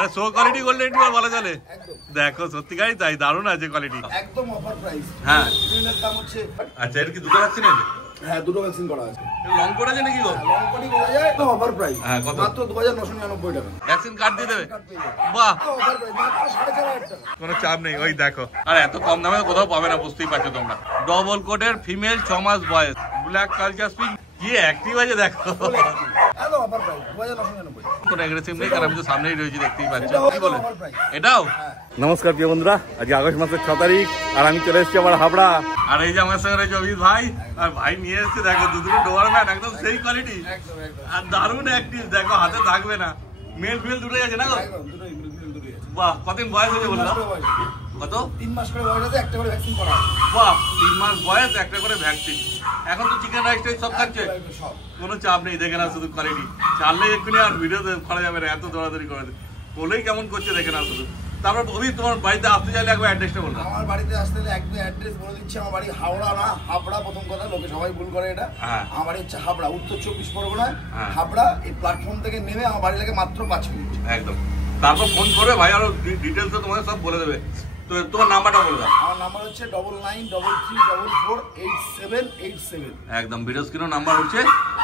মানে so quality golden retriever বলা চলে। দেখো সত্যিকারই তাই, দারুণ আছে কোয়ালিটি, একদম অফার প্রাইস। হ্যাঁ এর দাম হচ্ছে আচ্ছা এর কি দুটো ভ্যাকসিন আছে? হ্যাঁ দুটো ভ্যাকসিন করা আছে। লং কোড আছে নাকি গো? লং কোডই বলা যায় তো অফার প্রাইস। হ্যাঁ কত? মাত্র 2999 টাকা। ভ্যাকসিন কার্ড দিয়ে দেবে? বাহ অফার প্রাইস মাত্র 4500 টাকা। কোনো চাপ নেই, ওই দেখো। আর এত কম দামে কোথাও পাবে না, বুঝতেই পারছো তোমরা। ডবল কোটের ফিমেল 6 মাস বয়স, ব্ল্যাক কালচার স্পিক, কি অ্যাক্টিভ আছে দেখো। এত অফার প্রাইস 2999। কোনো অ্যাগ্রেসিভ নেই, কারণ আমি তো সামনেই রয়েছি, দেখতেই পাচ্ছ। কি বলে এটাও? নমস্কার প্রিয় বন্ধুরা, আজকে আগস্ট মাসের 6 তারিখ আর আমি চলে এসেছি আবার হাবড়া। আর এই যে আমার সঙ্গে রয়েছে অভিজিৎ ভাই, আর ভাই নিয়ে এসেছে দেখো দুটো ডোবারম্যান, একদম সেই কোয়ালিটি আর দারুণ অ্যাক্টিভ। দেখো হাতে থাকবে না, মেল ফিমেল দুটোই আছে না গো? বাহ কতদিন বয়স হয়েছে বললাম? কত? 3 মাস করে বয়স আছে, একটা করে ভ্যাকসিন করা আছে। বাহ 3 মাস বয়স, একটা করে ভ্যাকসিন। এখন তো চিকেন রাইস টাইস সব খাচ্ছে, কোনো চাপ নেই। দেখে না শুধু কোয়ালিটি, চাললে এক্ষুনি আর ভিডিও করা যাবে না, এত দৌড়াদৌড়ি করে বলেই কেমন করছে দেখে না শুধু। তারপর অভিজিৎ তোমার বাড়িতে আসতে চাইলে একবার অ্যাড্রেসটা বলবো। আমার বাড়িতে আসতে হলে একদম অ্যাড্রেস বলে দিচ্ছি। আমার বাড়ি হাওড়া না হাবড়া, প্রথম কথা লোকে সবাই ভুল করে এটা। আমার বাড়ি হচ্ছে হাবড়া, উত্তর 24 পরগনায় হাবড়া। এই প্ল্যাটফর্ম থেকে নেমে আমার বাড়ি লাগে মাত্র 5 মিনিট। একদম, তারপর ফোন করবে ভাই, আরো ডিটেলস তোমাকে সব বলে দেবে। তো তোমার নাম্বারটা বলে দাও। আমার নাম্বার হচ্ছে 9933448787। একদম ভিডিও স্ক্রিনে নাম্বার হচ্ছে,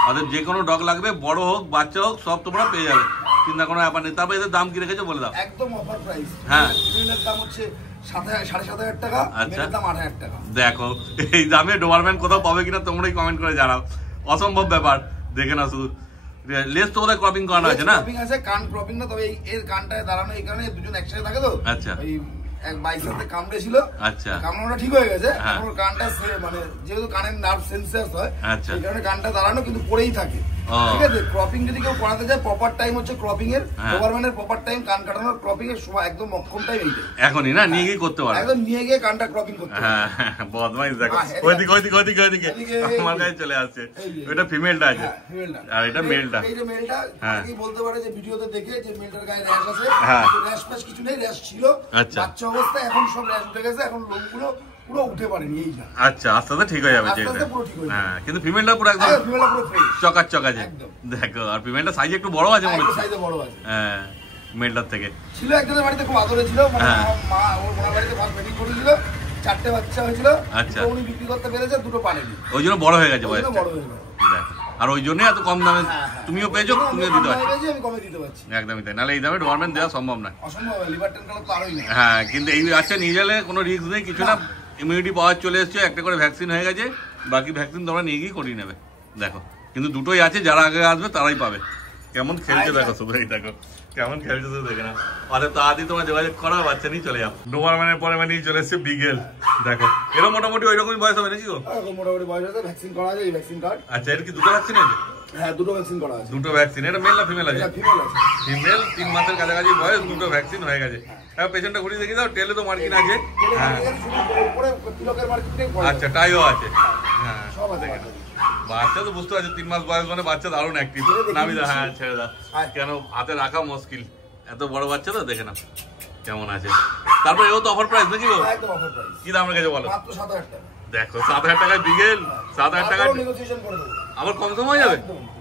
ওদের যে কোনো ডগ লাগবে, বড় হোক বাচ্চা হোক সব তোমরা পেয়ে যাবে, চিন্তা কোনো ব্যাপার নেই। তারপর এদের দাম কি রেখেছো বলে দাও। একদম অফার প্রাইস। হ্যাঁ এর দাম হচ্ছে 7500 টাকা, এর দাম 8000 টাকা। দেখো এই দামে ডোবারম্যান কোথাও পাবে কিনা তোমরাই কমেন্ট করে জানাও, অসম্ভব ব্যাপার। দেখে না শুধু লেস তো বোধহয় ক্রপিং করানো আছে না? ক্রপিং আছে, কান ক্রপিং না, তবে এর কানটায় দাঁড়ানো এই কারণে দুজন একসাথে থাকে তো। আচ্ছা এই এক বাইসাতে কামড়েছিল, আচ্ছা কামড়ানোটা ঠিক হয়ে গেছে। এখন কানটা মানে যেহেতু কানের নার্ভ সেন্সাস হয়, আচ্ছা এই কারণে কানটা দাঁড়ানো কিন্তু পড়েই থাকে। ঠিক আছে, ক্রপিং যদি কেউ করাতে যায় প্রপার টাইম হচ্ছে ক্রপিং এর, ডোবারম্যানের প্রপার টাইম কান কাটানোর ক্রপিং এর সময় একদম অক্ষম টাইম এইটা। এখনই না নিয়ে গিয়ে করতে পারো, একদম নিয়ে গিয়ে কানটা ক্রপিং করতে পারো। হ্যাঁ বদমাইশ দেখো, ওইদিকে ওইদিকে ওইদিকে ওইদিকে আমার কাছে চলে আসছে। ওইটা ফিমেলটা আছে আর এটা মেলটা। এই যে মেলটা কি বলতে পারে যে ভিডিওতে দেখে যে মেলটার গায়ে র্যাশ আছে, র্যাশ পাশ কিছু নেই, র্যাশ ছিল বাচ্চা অবস্থায়, এখন সব র্যাশ উঠে গেছে, এখন লোমগুলো পুরো উঠে পারেনি এই না। আচ্ছা আস্তে আস্তে ঠিক হয়ে যাবে। হ্যাঁ কিন্তু ফিমেলটা পুরো একদম চকাচক আছে দেখো। আর ফিমেলটা সাইজ একটু বড় আছে মনে হচ্ছে। হ্যাঁ মেলটার থেকে ছিল একজনের বাড়িতে খুব আদরে ছিল, মা ওর মার বাড়িতে ফার্স্ট মিটিং করেছিল, 4টে বাচ্চা হয়েছিল। আচ্ছা উনি বিক্রি করতে পেরেছে, দুটো পারেনি, ওই জন্য বড় হয়ে গেছে বয়সটা। বড় হয়ে গেছে আর ওই জন্য এত কম দামে তুমিও পেয়েছো, তুমিও দিতে পারছো। আমি কমে দিতে পারছি একদমই তাই, নাহলে এই দামে ডোবারম্যান দেওয়া সম্ভব না, অসম্ভব। লিভারটেন কালার তো আরোই না। হ্যাঁ কিন্তু এই বাচ্চা নিয়ে গেলে কোনো রিস্ক নেই, কিছু না, ইমিউনিটি পাওয়ার চলে এসছে, একটা করে ভ্যাকসিন হয়ে গেছে, বাকি ভ্যাকসিন তোমরা নিয়ে গিয়ে করিয়ে নেবে। দেখো কিন্তু দুটোই আছে, যারা আগে আসবে তারাই পাবে। কেমন খেলছে দেখো, শুধু এই দেখো কেমন খেলছে শুধু দেখে না। অর্থাৎ তাড়াতাড়ি তোমরা যোগাযোগ করো, বাচ্চা নিয়ে চলে যাও। ডোবারম্যানের পরে মানে চলে এসছে বিগেল। দেখো এরকম মোটামুটি ওই রকমই বয়স হবে নাকি গো? মোটামুটি বয়স আছে, ভ্যাকসিন করা আছে, এই ভ্যাকসিন কার্ড। আচ্ছা এর কি দুটো ভ্যাকসিন আছে? হ্যাঁ দুটো ভ্যাকসিন করা আছে। দুটো ভ্যাকসিন, এটা মেল না ফিমেল আছে? ফিমেল আছে। ফিমেল 3 মাসের কাছাকাছি বয়স, দুটো ভ্যাকসিন হয়ে গেছে। হ্যাঁ পেছনটা ঘুরিয়ে দেখি দাও, টেলে তো মার্কিন আছে। হ্যাঁ আচ্ছা টাইও আছে। হ্যাঁ বাচ্চা তো বুঝতে পারছো 3 মাস বয়স মানে বাচ্চা দারুণ অ্যাক্টিভ। নামি দাও, হ্যাঁ ছেড়ে দাও, কেন হাতে রাখা মুশকিল, এত বড় বাচ্চা তো দেখে না কেমন আছে। তারপর এও তো অফার প্রাইস নাকি গো? একদম অফার প্রাইস। কি দাম রেখেছো বলো? মাত্র 7000 টাকা। দেখো 7000 টাকায় বিগেল, 7000 টাকা নেগোসিয়েশন করে দেব। আবার কম সম হয়ে যাবে।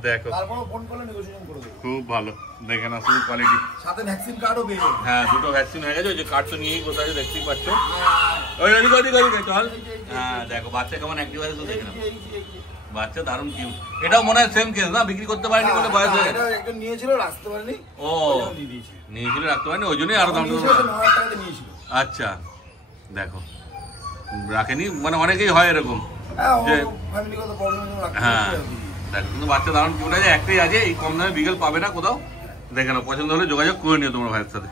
দেখো তারপর ফোন করলে নেগোসিয়েশন করে দেব। খুব ভালো, দেখে না শুধু কোয়ালিটি, সাথে ভ্যাকসিন কার্ডও পেয়ে যাবেন। হ্যাঁ দুটো ভ্যাকসিন হয়ে গেছে, ওই যে কার্ড তো নিয়েই কোথায় দেখতেই পাচ্ছ। ওই ওদিকে ওদিকে ওদিকে চল। হ্যাঁ দেখো বাচ্চা কেমন অ্যাক্টিভ আছে তো দেখে না, বাচ্চা দারুণ কিউট। এটাও মনে হয় সেম কেস না, বিক্রি করতে পারেনি বলে বয়স হয়ে গেছে। এটা একজন নিয়েছিল, রাখতে পারেনি। ও নিয়েছিল, রাখতে পারেনি, ওই জন্যই আরো দাম নিয়েছিল 9000 টাকা নিয়েছিল। আচ্ছা দেখো রাখেনি, মানে অনেকেই হয় এরকম যে ফ্যামিলিগত প্রবলেম রাখতে। হ্যাঁ দেখো কিন্তু বাচ্চা দারুণ কিউট আছে, একটাই আছে, এই কম দামে বিগেল পাবে না কোথাও। দেখে নাও, পছন্দ হলে যোগাযোগ করে নিও তোমরা ভাইয়ের সাথে।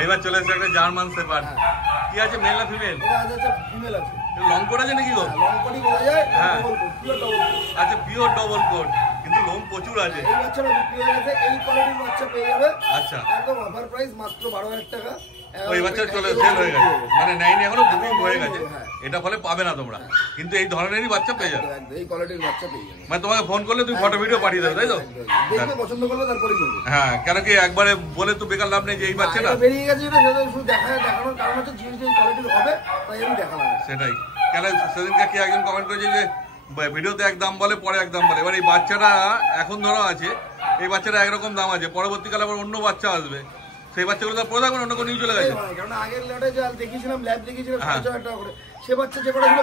এইবার চলে এসেছে একটা জার্মান শেপার্ড। কি আছে, মেল না ফিমেল? এটা আছে ফিমেল আছে। লং কোট আছে নাকি গো? লং কোটই বলা যায়। হ্যাঁ পিওর ডবল কোট। আচ্ছা পিওর ডবল কোট, কিন্তু লোম প্রচুর আছে। এই বাচ্চাটা বিক্রি হয়ে গেছে, এই কোয়ালিটির বাচ্চা পেয়ে যাবে। আচ্ছা একদম অফার প্রাইস, মাত্র 12000 টাকা। ওই বাচ্চা চলে সেল হয়ে গেছে, মানে নেয়নি এখনো, বুকিং হয়ে গেছে। এটা ফলে পাবে না তোমরা, কিন্তু এই ধরনেরই বাচ্চা পেয়ে যাবে, এই কোয়ালিটির বাচ্চা পেয়ে যাবে। মানে তোমাকে ফোন করলে তুমি ফটো ভিডিও পাঠিয়ে দেবে, তাই তো? দেখে পছন্দ করলে তারপরে করবে। হ্যাঁ কেন কি একবারে বলে তো বেকার লাভ নেই যে এই বাচ্চাটা বেরিয়ে গেছে, এটা শুধু দেখানোর কারণ হচ্ছে জিনিস যে কোয়ালিটির হবে তাই আমি দেখালাম। সেটাই, কেন সেদিনকে কি একজন কমেন্ট করেছে যে ভিডিওতে এক দাম বলে পরে এক দাম বলে। এবার এই বাচ্চাটা এখন ধরো আছে, এই বাচ্চাটা একরকম দাম আছে, পরবর্তীকালে আবার অন্য বাচ্চা আসবে, সেই বাচ্চাগুলো তো পড়ে থাকবে অন্য কোনো নিয়ে চলে গেছে। কারণ আগের লটে যা দেখিয়েছিলাম ল্যাব দেখিয়েছিলাম 5,000 টাকা করে, সে বাচ্চা যে কটা ছিল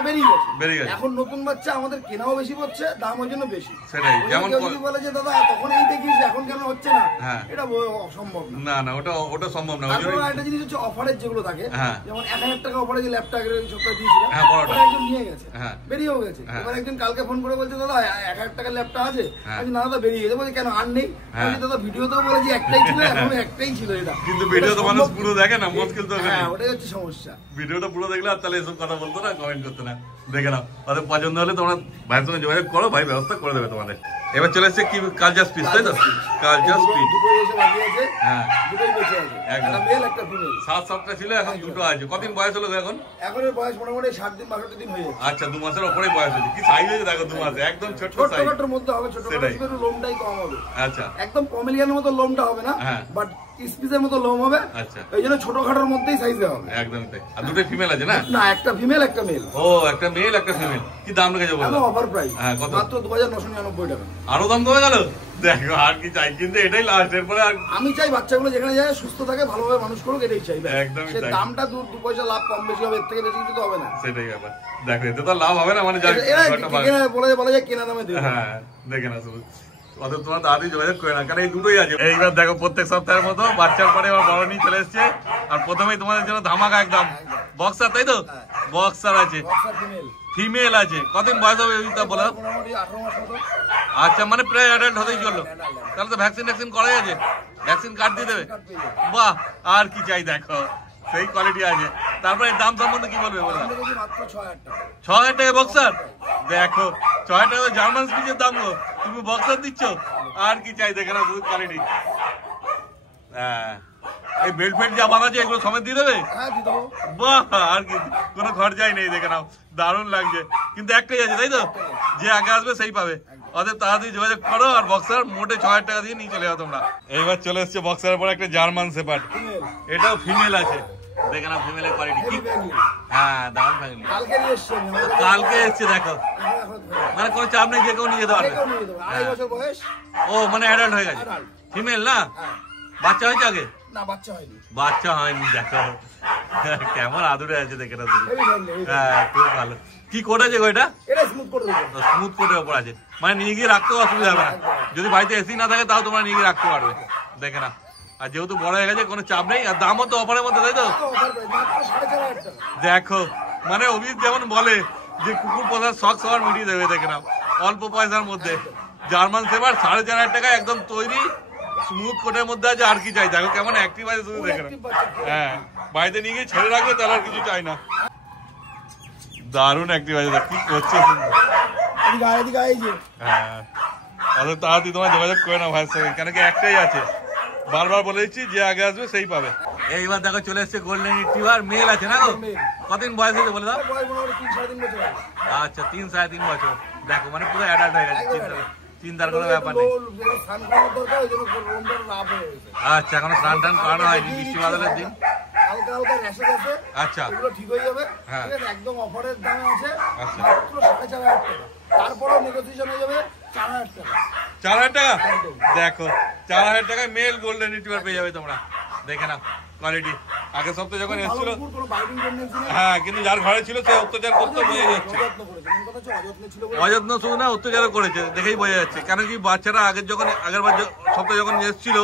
বেরিয়ে গেছে। এখন নতুন বাচ্চা আমাদের কেনাও বেশি পড়ছে, দাম ওই জন্য বেশি। সেটাই, যেমন যদি বলে যে দাদা তখন এই দেখিস এখন কেন হচ্ছে না, এটা অসম্ভব না। না ওটা সম্ভব না। একটা জিনিস হচ্ছে অফারের যেগুলো থাকে, যেমন 1,000 টাকা অফারে যে ল্যাপটপ আগের সপ্তাহে দিয়েছিলাম, ওটা একজন নিয়ে গেছে, বেরিয়েও গেছে। এবার একজন কালকে ফোন করে বলছে দাদা 1,000 টাকার ল্যাপটপ আছে, আমি না দাদা বেরিয়ে গেছে। বলছে কেন আর নেই? আমি দাদা ভিডিওতেও বলেছি একটাই ছিল, এখন একটাই ছিল। এটা কিন্তু ভিডিও তো মানুষ পুরো দেখে না, মুশকিল তো। হ্যাঁ, ওটাই হচ্ছে সমস্যা। ভিডিওটা পুরো দেখলে আর তাহলে এসব কথা বলতো না, কমেন্ট করতো না। দেখে নাও, তাদের পছন্দ হলে তোমরা ভাইয়ের সঙ্গে যোগাযোগ করো, ভাই ব্যবস্থা করে দেবে তোমাদের। এবার চলে এসছে কি কালচার স্পিচ, তাই তো? কালচার স্পিচ হ্যাঁ, সাতটা ছিল, এখন দুটো আছে। কদিন বয়স হলো এখন? এখন বয়স মোটামুটি 7 দিন 62 দিন হয়ে যাচ্ছে। আচ্ছা, 2 মাসের উপরে বয়স হয়েছে। কি সাইজ হয়েছে দেখো, 2 মাসে একদম ছোট সাইজ। ছোটর মধ্যে হবে, ছোট লোমটাই কম হবে। আচ্ছা, একদম পমেলিয়ানের মতো লোমটা হবে না, বাট স্পিচের মতো লোম হবে। আচ্ছা, এই জন্য ছোটখাটোর মধ্যেই সাইজ দেওয়া হবে। একদম তাই। আর দুটো ফিমেল আছে না? না, একটা ফিমেল একটা মেল। ও, একটা মেল একটা ফিমেল। কি দাম রেখেছো বলো? Offer price. হ্যাঁ, কত? মাত্র 2,999 টাকা। আরো দাম কমে গেল? দেখো, আর কি চাই, কিন্তু এটাই লাস্ট। এরপরে আর আমি চাই বাচ্চাগুলো যেখানে যায় সুস্থ থাকে, ভালোভাবে মানুষ করুক, এটাই চাই। একদমই তাই। দামটা 2 পয়সা লাভ কম বেশি হবে, এর থেকে বেশি কিছু তো হবে না। সেটাই ব্যাপার। দেখো, এতে তো লাভ হবে না, মানে বলা যায় কেনা দামে দেবে। হ্যাঁ, দেখে না শুধু অত তোমার দাদি যোগাযোগ করে না, কারণ এই দুটোই আছে। এইবার দেখো, প্রত্যেক সপ্তাহের মতো বাচ্চার পরে আবার বড় নিয়ে চলে এসছে। আর প্রথমেই তোমাদের জন্য ধামাকা একদম বক্সার, তাই তো? বক্সার আছে, ফিমেল আছে। কতদিন বয়স হবে ওইটা বলো? আচ্ছা, মানে প্রায় অ্যাডাল্ট হতেই চললো। তাহলে তো ভ্যাকসিন করাই আছে, ভ্যাকসিন কার্ড দিয়ে দেবে। বাহ, আর কি চাই। দেখো, সেই কোয়ালিটি আছে। তারপরে দাম সম্বন্ধে কি বলবে? বললাম 6,000 টাকা বক্সার। দেখো, 6,000 টাকা জার্মান স্পিচের দাম গো, তুমি বক্সার দিচ্ছ। আর কি চাই, দেখে না শুধু কোয়ালিটি। হ্যাঁ, এই বেল্ট ফেল্ট যা বাঁধা আছে এগুলো সমেত দিয়ে দেবে? বাহ, আর কি, কোনো খরচাই নেই। দেখে নাও, দারুণ লাগছে। কিন্তু একটাই আছে, তাই তো? যে আগে আসবে সেই পাবে। অতএব তাড়াতাড়ি যোগাযোগ করো। আর বক্সার মোটে 6,000 টাকা দিয়ে নিয়ে চলে যাও তোমরা। এইবার চলে এসছে বক্সারের পর একটা জার্মান শেপার্ড। এটাও ফিমেল আছে। দেখে নাও ফিমেলের কোয়ালিটি কি। হ্যাঁ, দারুণ ফ্যামিলি। কালকে এসছে। দেখো, মানে কোনো চাপ নেই, যে কেউ নিয়ে যেতে পারবে। ও, মানে অ্যাডাল্ট হয়ে গেছে। ফিমেল না? বাচ্চা হয়েছে আগে? বাচ্চা হয়নি। দেখো কেমন আদুরে আছে, দেখে না তুমি। হ্যাঁ, খুব ভালো। কি কোড আছে গো এটা? স্মুথ কোডের ওপর আছে, মানে নিয়ে গিয়ে রাখতেও অসুবিধা হবে না। যদি বাড়িতে এসি না থাকে তাও তোমরা নিয়ে গিয়ে রাখতে পারবে। দেখে না, আর যেহেতু বড় হয়ে গেছে কোনো চাপ নেই। আর দামও তো অফারের মধ্যে, তাই তো? দেখো, মানে অভিজিৎ যেমন বলে যে কুকুর পোষার শখ সবার মিটিয়ে দেবে। দেখে নাও, অল্প পয়সার মধ্যে জার্মান শেপার্ড 4,500 টাকায় একদম তৈরি, স্মুথ কোটের মধ্যে আছে। আর কি চাই? দেখো কেমন অ্যাক্টিভ আছে শুধু, দেখে নাও। হ্যাঁ, বাড়িতে নিয়ে গিয়ে ছেড়ে রাখবে, তাহলে আর কিছু চাই না। দারুণ অ্যাক্টিভ আছে। কি করছে? হ্যাঁ, তাহলে তাড়াতাড়ি তোমার যোগাযোগ করে না ভাইয়ের সঙ্গে, কেন কি একটাই আছে। বারবার বলে দিচ্ছি, যে আগে আসবে সেই পাবে। এইবার দেখো, চলে এসছে গোল্ডেন রিট্রিভার। মেল আছে না গো? কতদিন বয়স হয়েছে বলে দাও? আচ্ছা, 3-3.5 বছর। দেখো, মানে পুরো অ্যাডাল্ট হয়ে গেছে, চিন্তার কোনো ব্যাপার নেই। আচ্ছা, এখনো স্নান টান করানো হয়নি, বৃষ্টি বাদলের দিন। আচ্ছা, ঠিক হয়ে যাবে। হ্যাঁ, একদম অফারের দামে আছে। মাত্র 4,500 টাকা। তারপরেও নেগোসিয়েশন হয়ে যাবে 4,000 টাকা। 4,000 টাকা? দেখো, 4,000 টাকায় মেল গোল্ডেন রিট্রিভার পেয়ে যাবে তোমরা। দেখে নাও কোয়ালিটি। আগের সপ্তাহে যখন এসেছিল, হ্যাঁ, কিন্তু যার ঘরে ছিল সে অত্যাচার করতে বোঝা যাচ্ছে। অযত্ন শুধু না, অত্যাচারও করেছে, দেখেই বোঝা যাচ্ছে। কেন কি, বাচ্চারা আগের সপ্তাহে যখন এসেছিল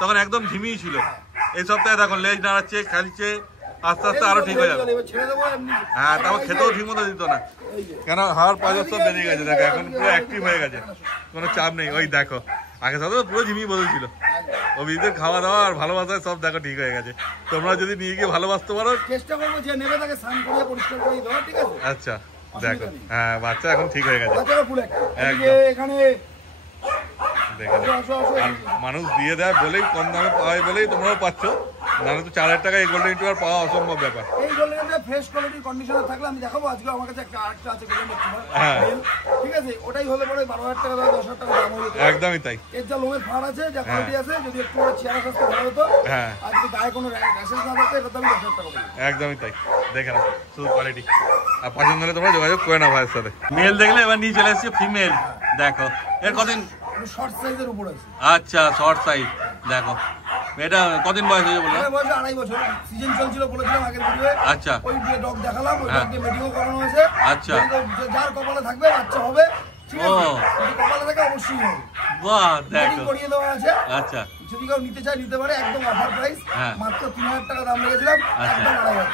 তখন একদম ঝিমিয়ে ছিল। এই সপ্তাহে দেখো লেজ নাড়াচ্ছে, খেলছে, আস্তে আস্তে আরো ঠিক হয়ে যাবে। হ্যাঁ, তারপর খেতেও ঠিক মতো দিত না, কেন হাড় পাঁজর সব বেরিয়ে গেছে। দেখো, এখন পুরো অ্যাক্টিভ হয়ে গেছে, কোনো চাপ নেই। ওই দেখো, আগে সব পুরো ঝিমিয়ে বসেছিল। অভিজিতের খাওয়া দাওয়া আর ভালোবাসায় সব দেখো ঠিক হয়ে গেছে। তোমরা যদি নিয়ে গিয়ে ভালোবাসতে পারো, চেষ্টা করবো যে নেবে তাকে স্নান করিয়ে পরিষ্কার করে দেওয়া, ঠিক আছে? আচ্ছা, দেখো, হ্যাঁ, বাচ্চা এখন ঠিক হয়ে গেছে। এখানে মানুষ দিয়ে দেয় বলেই, কম দামে পাওয়াই বলেই তোমরাও পাচ্ছ। নাহলে তো 4,000 টাকা এই গোল্ডেন রিট্রিভার পাওয়া অসম্ভব ব্যাপার। এই গোল্ডেন রিট্রিভার ফ্রেশ কোয়ালিটির কন্ডিশনে থাকলে আমি দেখাবো। আজকে আমার কাছে আরেকটা আছে গোল্ডেন রিট্রিভার, ঠিক আছে? ওটাই হলে পরে 12,000 টাকা বা 10,000 টাকা দাম হয়ে যেত। একদমই তাই। এর যা লোমের ফাড় আছে, যা কোয়ালিটি আছে, যদি একটু চেয়ার স্বাস্থ্য ভালো হতো, হ্যাঁ, আর যদি গায়ে কোনো র্যাশেস না থাকতো, এটার দাম 10,000 টাকা পড়বে। একদমই তাই। দেখে নাও শুধু কোয়ালিটি। আর পছন্দ হলে তোমরা যোগাযোগ করে নাও ভাইয়ের সাথে। মেল দেখলে এবার নিয়ে চলে এসেছে ফিমেল। দেখো, এর কতদিন? শর্ট সাইজের উপর আছে। আচ্ছা, শর্ট সাইজ। দেখো, এটা কতদিন বয়স হয়েছে বললাম? বয়স 2.5 বছর। সিজন চলছিল বলেছিলাম আগের ভিডিওয়ে। আচ্ছা। ওই ডগ দেখালাম, ওই ডগকে মেডিকেল করানো হয়েছে। আচ্ছা। যার কপালে থাকবে বাচ্চা হবে, ঠিক আছে? যদি কপালে থাকে অবশ্যই হবে। বাহ, দেখো করিয়ে দেওয়া আছে। আচ্ছা। যদি কেউ নিতে চায় নিতে পারে, একদম অফার প্রাইস। মাত্র 3000 টাকা দাম লেগেছিলাম, একদম 2500 টাকা।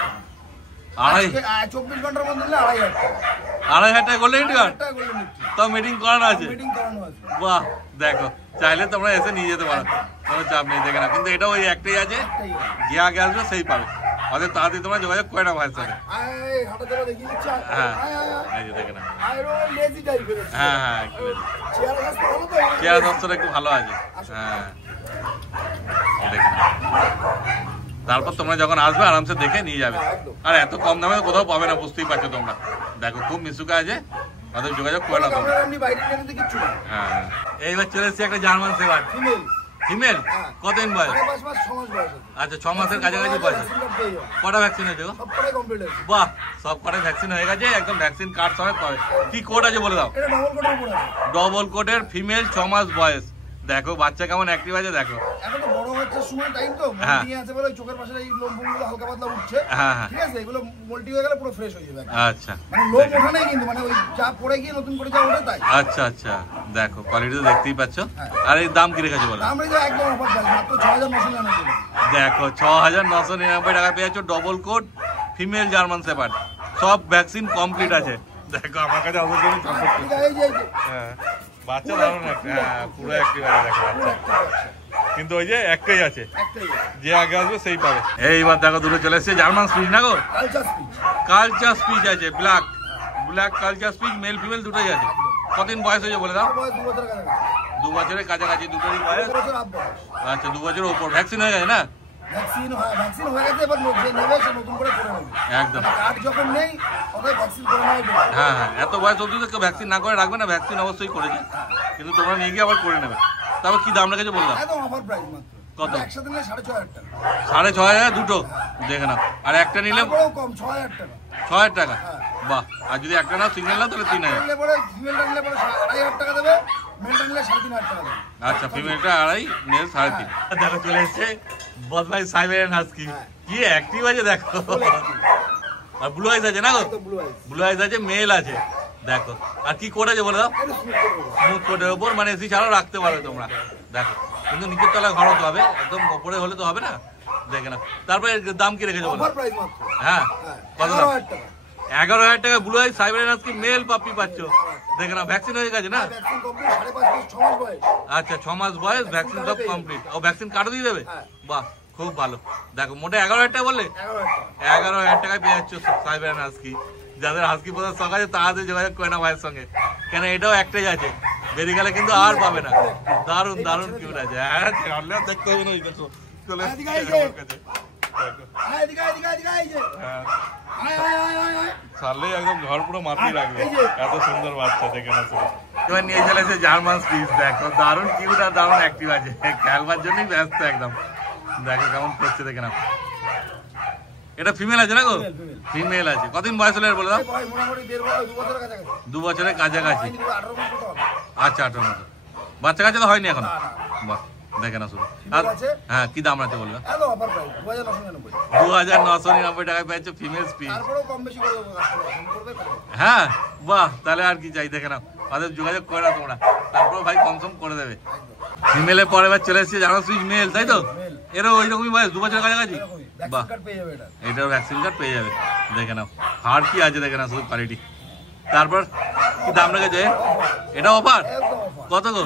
24 ঘন্টার মধ্যে নিলে 2500 টাকা। 2500 টাকা গোল্ডেন রিট্রিভার? তাও মিটিং করানো আছে? মিটিং করানো আছে। বাহ, দেখো চাইলে তোমরা এসে নিয়ে যেতে পারো, কোনো চাপ নেই। দেখে না, কিন্তু এটা ওই একটাই আছে, যে আগে আসবে সেই পাবে। অতএব তাড়াতাড়ি তোমরা যোগাযোগ করে না ভাইয়ের সাথে। হ্যাঁ, এই যে দেখে না। হ্যাঁ হ্যাঁ, চেয়ার দস্তটা একটু ভালো আছে। হ্যাঁ, দেখে না। তারপর তোমরা যখন আসবে আরামসে দেখে নিয়ে যাবে। আর এত কম দামে কোথাও পাবে না, বুঝতেই পারছো তোমরা। দেখো খুব মিশুকা আছে, অতএব যোগাযোগ করে না তোমরা। হ্যাঁ, এইবার চলে এসেছি একটা জার্মান শেফার্ড ফিমেল। কতদিন বয়স? আচ্ছা, 6 মাসের কাছাকাছি বয়স। কটা ভ্যাকসিন হয়েছে গো? বাহ, সব কটা ভ্যাকসিন হয়ে গেছে, একদম ভ্যাকসিন কার্ড সমেত পাবে। কি কোড আছে বলে দাও? ডবল কোডের ফিমেল, 6 মাস বয়স। দেখো বাচ্চা কেমন অ্যাক্টিভ আছে, দেখো। এখন তো বড় হচ্ছে, সময় টাইম তো মল্টি আছে বলে চোখের পাশে এই লোমগুলো হালকা পাতলা উঠছে। হ্যাঁ হ্যাঁ, ঠিক আছে, এগুলো মল্টি হয়ে গেলে পুরো ফ্রেশ হয়ে যাবে। আচ্ছা, মানে লোম ওঠা নেই কিন্তু, মানে ওই যা পড়ে গিয়ে নতুন করে যা ওঠে তাই। আচ্ছা আচ্ছা, দেখো কোয়ালিটি তো দেখতেই পাচ্ছ। আর এই দাম কি রেখেছো বলো? দাম রেখে একদম অফার প্রাইস, মাত্র 6999 টাকা। দেখো 6999 টাকা পেয়ে যাচ্ছ double coat female German shepherd. সব ভ্যাকসিন কমপ্লিট আছে। দেখো আমার কাছে অবশ্যই সম্পত্তি। হ্যাঁ, বাচ্চা দারুণ একটা, হ্যাঁ পুরো অ্যাক্টিভ আছে। দেখো বাচ্চা, কিন্তু ওই যে একটাই আছে, যে আগে আসবে সেই পাবে। এইবার দেখো দুটো চলে এসেছে জার্মান স্পিচ না গো? কালচার স্পিচ আছে, black culture speech, male female দুটোই আছে। কতদিন বয়স হয়েছে বলে দাও? 2 বছরের কাছাকাছি দুটোরই বয়স। আচ্ছা, 2 বছরের ওপর। ভ্যাকসিন হয়ে গেছে না? ভ্যাকসিন হয়ে গেছে, এবার যে নেবে সে নতুন করে করে নেবে। একদম, কার্ড যখন নেই ওদের ভ্যাকসিন করে নেবে। হ্যাঁ হ্যাঁ, এত বয়স অবধি তো কেউ ভ্যাকসিন না করে রাখবে না, ভ্যাকসিন অবশ্যই করেছে, কিন্তু তোমরা নিয়ে গিয়ে আবার করে নেবে। তারপর কি দাম রেখেছে বললাম? একদম অফার প্রাইস মাত্র। কত? একসাথে নিলে 6500 টাকা। 6500 দুটো? দেখে নাও। আর একটা নিলে কম, 6000 টাকা। 6000 টাকা? বাহ। আর যদি একটা নাও সিঙ্গেল নাও তাহলে 3000। নিলে পরে ফিমেলটা নিলে পরে 2500 টাকা দেবে, মেলটা নিলে 3500 টাকা দেবে। আচ্ছা, ফিমেলটা 2.5, মেল 3.5। দেখো চলে এসেছে বদমাই সাইবেরিয়ান হাস্কি। কি অ্যাক্টিভ আছে দেখো। আর ব্লু আইস আছে না গো? ব্লু আইস আছে, মেল আছে। দেখো, আর কি কোড আছে বলে দাও? স্মুথ কোডের ওপর, মানে এসি ছাড়াও রাখতে পারো তোমরা। দেখো, কিন্তু নিচের তলায় ঘর হতে হবে, একদম ওপরে হলে তো হবে না। দেখে না। তারপরে দাম কি রেখেছে বলো? হ্যাঁ, কত দাম? 11000 টাকা ব্লু আইস সাইবেরিয়ান হাস্কি মেল পাপি পাচ্ছ। দেখে না, ভ্যাকসিন হয়ে গেছে না? আচ্ছা, 6 মাস বয়স, ভ্যাকসিন সব কমপ্লিট। ও ভ্যাকসিন কার্ডও দিয়ে দেবে? বাহ, খুব ভালো। দেখো, মোটে 11000 টাকা বললে? 11000 টাকায় পেয়ে যাচ্ছ সাইবেরিয়ান হাস্কি। যাদের হাস্কি পোষার শখ আছে তাদের যোগাযোগ করে না ভাইয়ের সঙ্গে, কেন এটাও একটাই আছে, বেরিয়ে গেলে কিন্তু আর পাবে না। দারুণ দারুণ কিউট আছে। হ্যাঁ, দেখতে হবে না, চলে ছাড়লেই একদম ঘর পুরো মাতিয়ে রাখবে, এত সুন্দর বাচ্চা। দেখে না, এবার নিয়ে চলে এসে জার্মান স্পিচ। দেখো দারুণ কিউট আর দারুণ অ্যাক্টিভ আছে, খেলবার জন্যই ব্যস্ত একদম। দেখো কেমন করছে, দেখে না। এটা ফিমেল আছে না গো? ফিমেল আছে। কতদিন বয়স হলে বলে দাও? 2 বছরের কাছাকাছি। আচ্ছা, 18 মাস। বাচ্চা কাছে তো হয়নি এখন? বাহ, দেখে না শুধু। হ্যাঁ, কি দাম আছে বলবে? 2999 টাকায় পেয়েছে ফিমেল স্পিচ। হ্যাঁ, বাহ, তাহলে আর কি চাই। দেখে না, তাদের যোগাযোগ করে না তোমরা, তারপরে ভাই কমসম করে দেবে। ফিমেলের পরে এবার চলে এসেছে জানো সুইচ মেল, তাই তো? এরও ওইরকমই বয়স, 2 বছরের কাছাকাছি। বাহ, এটাও ভ্যাকসিন কার্ড পেয়ে যাবে। দেখে নাও, হার কি আছে দেখে না, শুধু কোয়ালিটি। তারপর কি দাম রেখেছে? এটা অফার কত গো?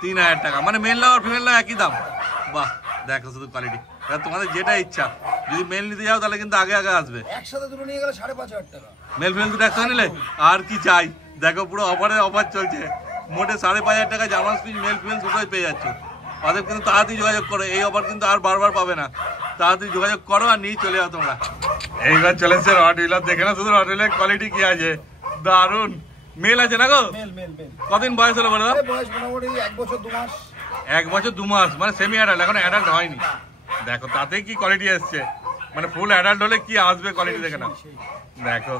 3000 টাকা। মানে মেল নাও আর ফিমেল নাও একই দাম। বাহ, দেখো শুধু কোয়ালিটি। এবার তোমাদের যেটা ইচ্ছা, যদি মেল নিতে যাও তাহলে কিন্তু আগে আগে আসবে। একসাথে দুটো নিয়ে গেলে 5500 টাকা। মেল ফিমেল দুটো একসাথে নিলে আর কি চাই। দেখো পুরো অফার চলছে। মোটে 5500 টাকা জার্মান স্পিচ মেল ফিমেল দুটোই পেয়ে যাচ্ছ। ওদের কিন্তু তাড়াতাড়ি যোগাযোগ করো, এই অফার কিন্তু আর বারবার পাবে না। তাড়াতাড়ি যোগাযোগ করো আর নিয়ে চলে যাও তোমরা। এইবার চলে এসছে রটউইলার। দেখে না শুধু রটউইলার কোয়ালিটি কি আছে, দারুন। মেল আছে না গো? কতদিন বয়স হলো বলে দাও? 1 বছর 2 মাস। 1 বছর 2 মাস, মানে সেমি অ্যাডাল্ট, এখন অ্যাডাল্ট হয়নি। দেখো তাতে কি কোয়ালিটি এসছে, মানে ফুল অ্যাডাল্ট হলে কি আসবে কোয়ালিটি। দেখে না, দেখো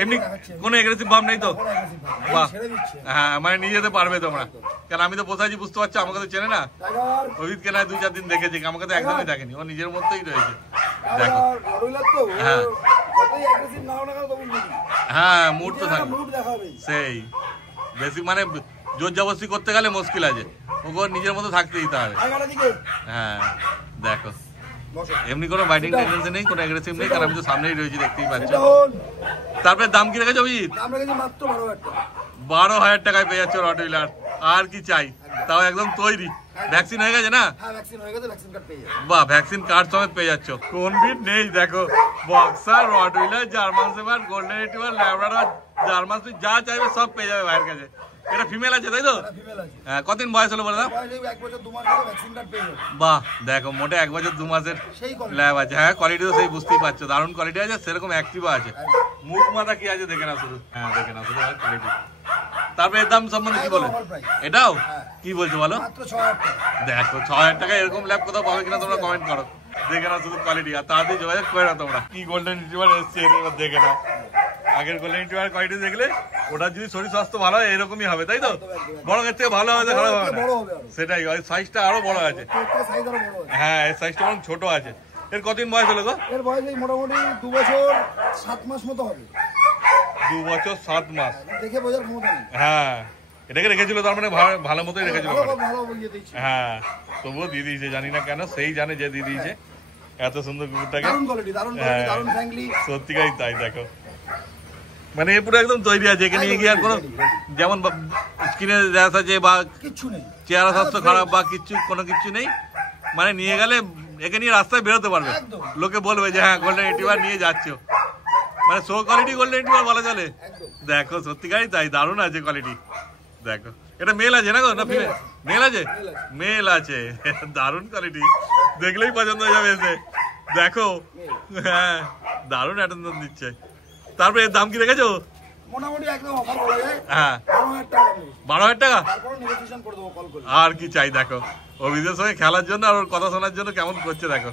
এমনি কোনো এগ্রেসিভ ভাব নেই তো? বাহ, হ্যাঁ মানে নিয়ে যেতে পারবে তোমরা, কারণ আমি তো বসাইছি, বুঝতে পারছো, আমাকে তো চেনে না। অভিজিৎ কেনায় 2-4 দিন দেখেছি, আমাকে তো একদমই দেখেনি, ও নিজের মধ্যেই রয়েছে। দেখো হ্যাঁ হ্যাঁ, মুড তো থাকবে সেই, বেশি মানে জোর জবরদস্তি করতে গেলে মুশকিল আছে, ওকে নিজের মতো থাকতে দিতে হবে। হ্যাঁ দেখো, এমনি কোনো বাইটিং টেন্ডেন্সি নেই, কোনো অ্যাগ্রেসিভ নেই, কারণ আমি তো সামনেই রয়েছি, দেখতেই পাচ্ছি। তারপরে দাম কি রেখেছো অভিজিৎ? 12,000 টাকায় পেয়ে যাচ্ছ রটউইলার, আর কি চাই? তাও একদম তৈরি, ভ্যাকসিন হয়ে গেছে না? বাহ, ভ্যাকসিন কার্ড সমেত পেয়ে যাচ্ছ। কোন বিট নেই দেখো, boxer, Rottweiler, German shepherd, golden retriever, Labrador, German switch, যা চাইবে সব পেয়ে যাবে ভাইয়ের কাছে। এটা ফিমেল আছে তাই তো? হ্যাঁ, কতদিন বয়স হলো বলে দাও? বাহ দেখো, মোটে 1 বছর 2 মাসের ল্যাব আছে। হ্যাঁ, কোয়ালিটি তো সেই বুঝতেই পারছো, দারুণ কোয়ালিটি আছে, সেরকম অ্যাক্টিভও আছে। মুখ মাথা কি আছে দেখে না শুধু, হ্যাঁ দেখে না শুধু কোয়ালিটি। তারপরে এর দাম সম্বন্ধে কি বলো? এটাও কি বলছো বলো? দেখো 6,000 টাকা এরকম ল্যাব কোথাও পাবে কিনা তোমরা কমেন্ট করো। দেখে নাও শুধু কোয়ালিটি, আর তাড়াতাড়ি যোগাযোগ করে নাও তোমরা। কি গোল্ডেন রিট্রিভার এসছে এবার দেখে নাও, আগের গোল্ডেন রিট্রিভার কোয়ালিটি দেখলে ওটার যদি শরীর স্বাস্থ্য ভালো হয় এরকমই হবে, তাই তো? বড় এর থেকে ভালো হবে, খারাপ হবে না, সেটাই। সাইজটা আরো বড় আছে, হ্যাঁ এর সাইজটা অনেক ছোট আছে। এর কতদিন বয়স হলো গো? এর বয়স এই মোটামুটি 2 বছর 7 মাস মতো হবে। 2 বছর 7 মাস দেখে বোঝার ক্ষমতা নেই। হ্যাঁ, এটাকে রেখেছিল তার মানে ভালো মতোই রেখেছিল। হ্যাঁ, তবুও দিয়ে দিয়েছে, জানি না কেন, সেই জানে যে দিয়ে দিয়েছে এত সুন্দর কুকুরটাকে। সত্যিকারই তাই, দেখো মানে পুরো একদম তৈরি আছে, এখানে নিয়ে গিয়ে আর কোনো যেমন স্কিনে র্যাশ আছে বা কিছু নেই, চেহারা স্বাস্থ্য খারাপ বা কোনো কিছু নেই, মানে নিয়ে গেলে একে নিয়ে রাস্তায় বেরোতে পারবে, লোকে বলবে যে হ্যাঁ গোল্ডেন রিট্রিভার নিয়ে যাচ্ছ, মানে সো কোয়ালিটি গোল্ডেন রিট্রিভার বলা চলে। দেখো সত্যিকারই তাই, দারুণ আছে কোয়ালিটি। দেখো এটা মেল আছে না গো, না ফিমেল? মেল আছে, মেল আছে, দারুণ কোয়ালিটি, দেখলেই পছন্দ হয়ে যাবে এসে। দেখো হ্যাঁ, দারুণ অ্যাটেনশন দিচ্ছে। তারপরে এর দাম কি রেখেছো? মোটামুটি একদম অফার বলা যায়, হ্যাঁ 12,000 টাকা, আর কি চাই? দেখো অভিজিতের সঙ্গে খেলার জন্য আর ওর কথা শোনার জন্য কেমন করছে দেখো।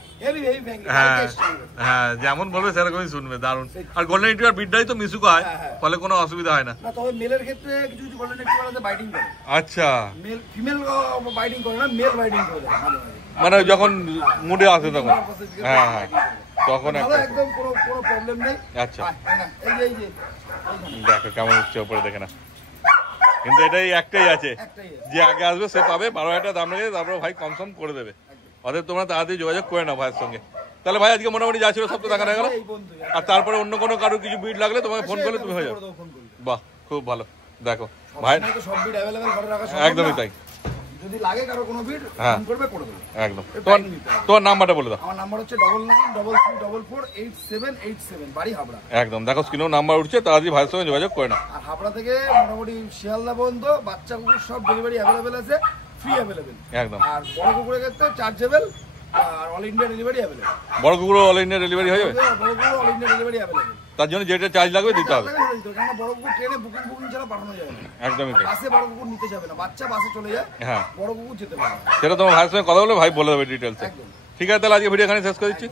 হ্যাঁ হ্যাঁ, যেমন বলবে সেরকমই শুনবে, দারুণ। আর গোল্ডেন রিট্রিভার বিটটাই তো মিশুকো হয়, ফলে কোনো অসুবিধা হয় না। তবে মেলের ক্ষেত্রে কিছু কিছু গোল্ডেন রিট্রিভার আছে বাইটিং করে। আচ্ছা, মেল ফিমেল বাইটিং করে না, মেল বাইটিং করে দেয় মানে যখন মুডে আসে তখন। হ্যাঁ হ্যাঁ, তখন একদম কোনো প্রবলেম নেই। আচ্ছা, দেখো কেমন উঠছে উপরে, দেখে না। কিন্তু এটাই একটাই আছে, যে আগে আসবে সে পাবে 12,000 টাকা দাম রেখে, তারপরে ভাই কম সম করে দেবে। অতএব তোমরা তাড়াতাড়ি যোগাযোগ করে নাও ভাইয়ের সঙ্গে। তাহলে ভাই আজকে মোটামুটি যা ছিল সব তো দেখা হয়ে গেল, আর তারপরে অন্য কোনো কারোর কিছু বিট লাগলে তোমাকে ফোন করলে তুমি হয়ে যাবে। বাহ, খুব ভালো। দেখো ভাই একদমই তাই, যদি লাগে কারো কোনো বিট ফোন করবে, করে দেব একদম। তোমার নাম্বারটা বলে দাও। আমার নাম্বার হচ্ছে 9993448787, বাড়ি হাবড়া। একদম, দেখো স্ক্রিনেও নাম্বার উঠছে, তাড়াতাড়ি ভাইয়ের সঙ্গে যোগাযোগ করে নাও। আর হাবড়া থেকে মোটামুটি শিয়ালদা পর্যন্ত বাচ্চা কুকুর সব ডেলিভারি অ্যাভেলেবেল আছে, ফ্রি অ্যাভেলেবেল একদম। আর বড় কুকুরের ক্ষেত্রে চার্জেবল আর অল ইন্ডিয়া ডেলিভারি অ্যাভেলেবেল। বড় কুকুর অল ইন্ডিয়া ডেলিভারি হয়ে যাবে? বড় কুকুর অল ইন্ডিয়া ডেলিভারি অ্যাভেলেবেল, তার জন্য যেটা চার্জ লাগবে দিতে হবে। কারণ বড় কুকুর ট্রেনে বুকিং ছাড়া পাঠানো যাবে না। একদমই তাই, বাসে বড় কুকুর নিতে যাবে না, বাচ্চা বাসে চলে যায়, হ্যাঁ বড় কুকুর যেতে পারে। সেটা তোমার ভাইয়ের সঙ্গে কথা বলে ভাই বলে দেবে ডিটেলসে। ঠিক আছে, তাহলে আজকে ভিডিও এখানে শেষ করে দিচ্ছি।